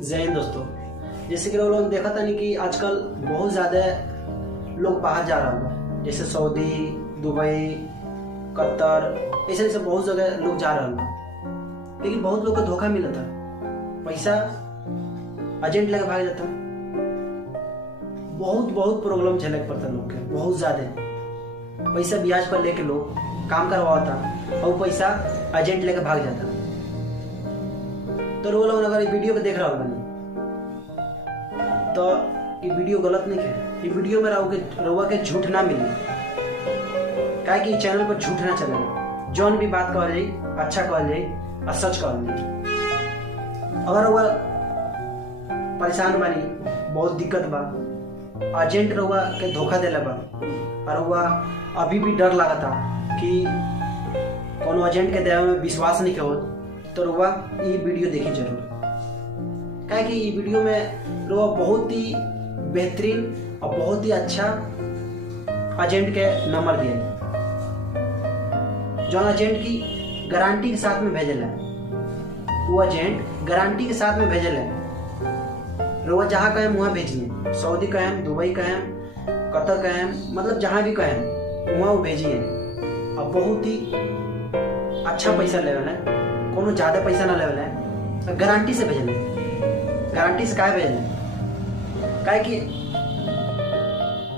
जय हिंद दोस्तों। जैसे कि लोग देखा था नहीं कि आजकल बहुत ज़्यादा लोग बाहर जा रहा हूँ, जैसे सऊदी, दुबई, कतर, ऐसे ऐसे बहुत जगह लोग जा रहे हैं। लेकिन बहुत लोग को धोखा मिला था, पैसा एजेंट लेके भाग जाता। बहुत बहुत प्रॉब्लम झेलना पड़ता लोग के, बहुत ज़्यादा पैसा ब्याज पर लेके लोग काम करवाता और पैसा एजेंट लेके भाग जाता। तो लोग अगर ये वीडियो को देख रहा होगा तो ये वीडियो गलत नहीं है। ये वीडियो में रउआ के झूठ ना मिले, काहे कि चैनल पर झूठ ना चले। जौन भी बात कहल जाए अच्छा कहल जाए और सच कहल जाए। अगर रउआ परेशान बानी, बहुत दिक्कत बा, एजेंट रउआ के धोखा देला बा और रउआ अभी भी डर लागता कि कोनो एजेंट के देवे में विश्वास नहीं हो, तो रउआ ये वीडियो देखी जरूर। काहे कि ये वीडियो में रउआ बहुत ही बेहतरीन और बहुत ही अच्छा एजेंट के नंबर दिया, जो एजेंट की गारंटी के साथ में भेजल है। वो एजेंट गारंटी के साथ में भेजल है। रउआ जहाँ कहें वहाँ भेजिए, सऊदी कहें, दुबई कहें, कतर कहें, मतलब जहाँ भी कहें वहाँ वो भेजिए। और बहुत ही अच्छा पैसा लेवल है, कोनो ज्यादा पैसा ना लेवल है, गारंटी से भेजल है। गारंटी से काहे भेजल है? काहे कि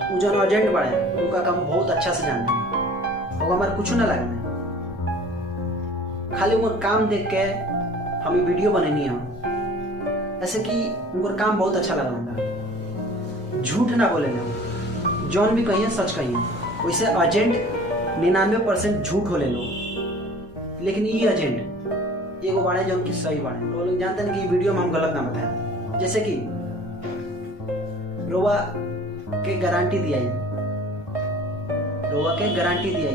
वो जो एजेंट बड़े उनका काम बहुत अच्छा से जानते हैं, वो हमारे कुछ ना लगे, खाली उनका काम देख के हमें वीडियो बननी है। ऐसे कि उनका काम बहुत अच्छा लगा उनका। झूठ ना बोले ना, जौन भी कहिए सच कहिए। वैसे एजेंट 99% झूठ हो ले लो, लेकिन ये एजेंट एगो बाड़े जो उनकी सही बाड़े। तो लोग जानते हैं कि वीडियो में हम गलत ना बताएं। जैसे कि रोवा के गारंटी दिया, रोवा के गारंटी दिया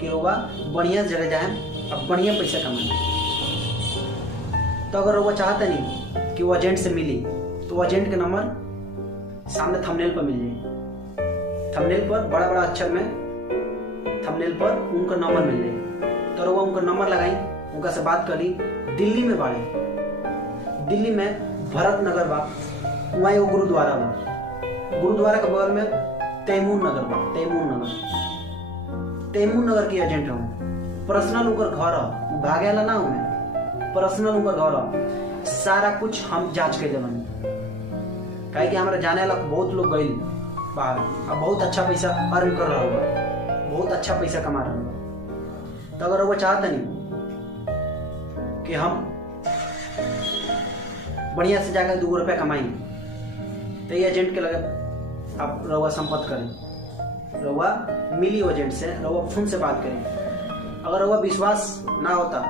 कि रोवा बढ़िया जगह जाए और बढ़िया पैसा कमाए। तो अगर रोवा चाहता नहीं कि वो एजेंट से मिली, तो वो एजेंट के नंबर सामने थंबनेल पर मिल जाए। थंबनेल पर बड़ा बड़ा अक्षर में थंबनेल पर उनका नंबर मिल जाए। तो रोवा उनका नंबर लगाई, उनका से बात करी। दिल्ली में बाड़े, दिल्ली में भरत नगर बा, वहाँ एगो गुरुद्वारा बा। गुरुद्वारा के बगल में तैमूर नगर बा। तैमूर नगर की एजेंट हूँ। पर्सनल उनका घर है, भागे वाला ना हूँ मैं। पर्सनल उनका घर है, सारा कुछ हम जांच के देवन। काहे कि हमारे जाने वाला बहुत लोग गए बाहर और बहुत अच्छा पैसा अर्न कर रहा होगा, बहुत अच्छा पैसा कमा रहा होगा। तो अगर वो चाहता नहीं कि हम बढ़िया से जाकर 2 रुपया कमाएंगे, तो ये एजेंट के लगे आप रउआ संपर्क करें। रउआ मिली एजेंट से, रउआ फोन से बात करें। अगर रउआ विश्वास ना होता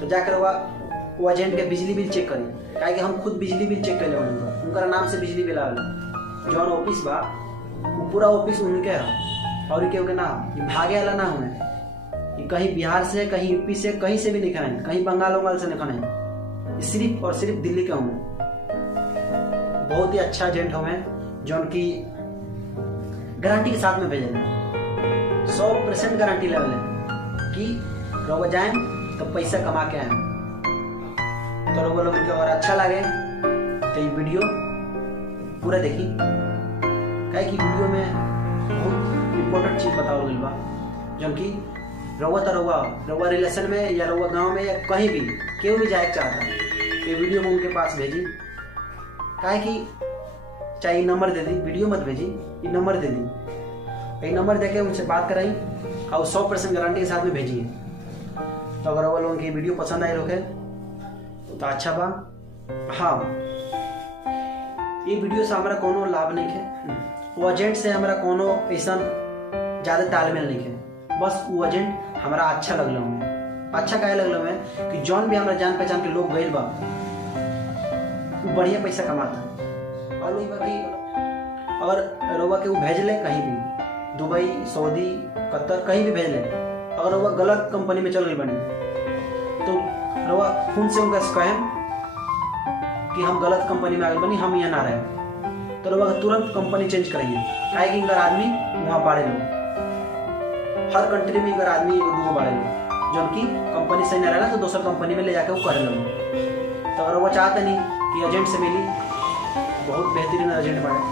तो जाकर रउआ वो एजेंट के बिजली बिल चेक करें। काहे कि हम खुद बिजली बिल चेक कर ले, उनका नाम से बिजली बिल आवेला। जौन ऑफिस बा वो पूरा ऑफिस उनके है और केहू के ना, ये भागे वाला ना हुए। कहीं बिहार से, कहीं यूपी से, कहीं से भी नहीं खाए, कहीं बंगाल वंगाल से नहीं खाए, सिर्फ और सिर्फ दिल्ली के होंगे। बहुत ही अच्छा एजेंट होंगे जो उनकी गारंटी के साथ में भेजे 100% गारंटी लेवल है कि रउआ जाए तो पैसा कमा के आए। तो रउआ लोग के अगर अच्छा लगे तो ये वीडियो पूरा देखी। काहे कि वीडियो में बहुत इम्पोर्टेंट चीज बताओ गई बा, जो कि रउआ रिलेशन में या रउआ गांव में या कहीं भी केहू भी जाए चाहता है, ये वीडियो में उनके पास भेजी। काहे कि चाहे नंबर दे दी, वीडियो मत भेजी, ये नंबर दे दी। ये नंबर देके उनसे बात कराई और 100% गारंटी के साथ में भेजिए। तो अगर वो लोगों की वीडियो पसंद आई लोग तो अच्छा बा। हाँ, ये वीडियो से हमारा कोनो लाभ नहीं है, वो एजेंट से हमारा कोनो ऐसा ज्यादा तालमेल नहीं है। बस वो एजेंट हमारा अच्छा लगल हमें। अच्छा काहे लगल हमें कि जौन भी हमारा जान पहचान के लोग गए बा वो बढ़िया पैसा कमाता। और वही बाकी अगर रउआ के वो भेज ले कहीं भी, दुबई, सऊदी, कतर, कहीं भी भेज ले, अगर रउआ गलत कंपनी में चल गई बनी, तो रउआ फोन से उनका कहें कि हम गलत कंपनी में आ गए बनी, हम यहाँ ना रहे। तो रउआ तुरंत कंपनी चेंज करिए। काहे कि इनका आदमी वहाँ बाड़े लोग, हर कंट्री में इनका आदमी 1-2 बाड़े लोग, जो उनकी कंपनी सही ना रहे तो दूसरा कंपनी में ले जाके वो करे लोग। तो अगर वो चाहते नहीं कि एजेंट से मिली, बहुत बेहतरीन एजेंट बने।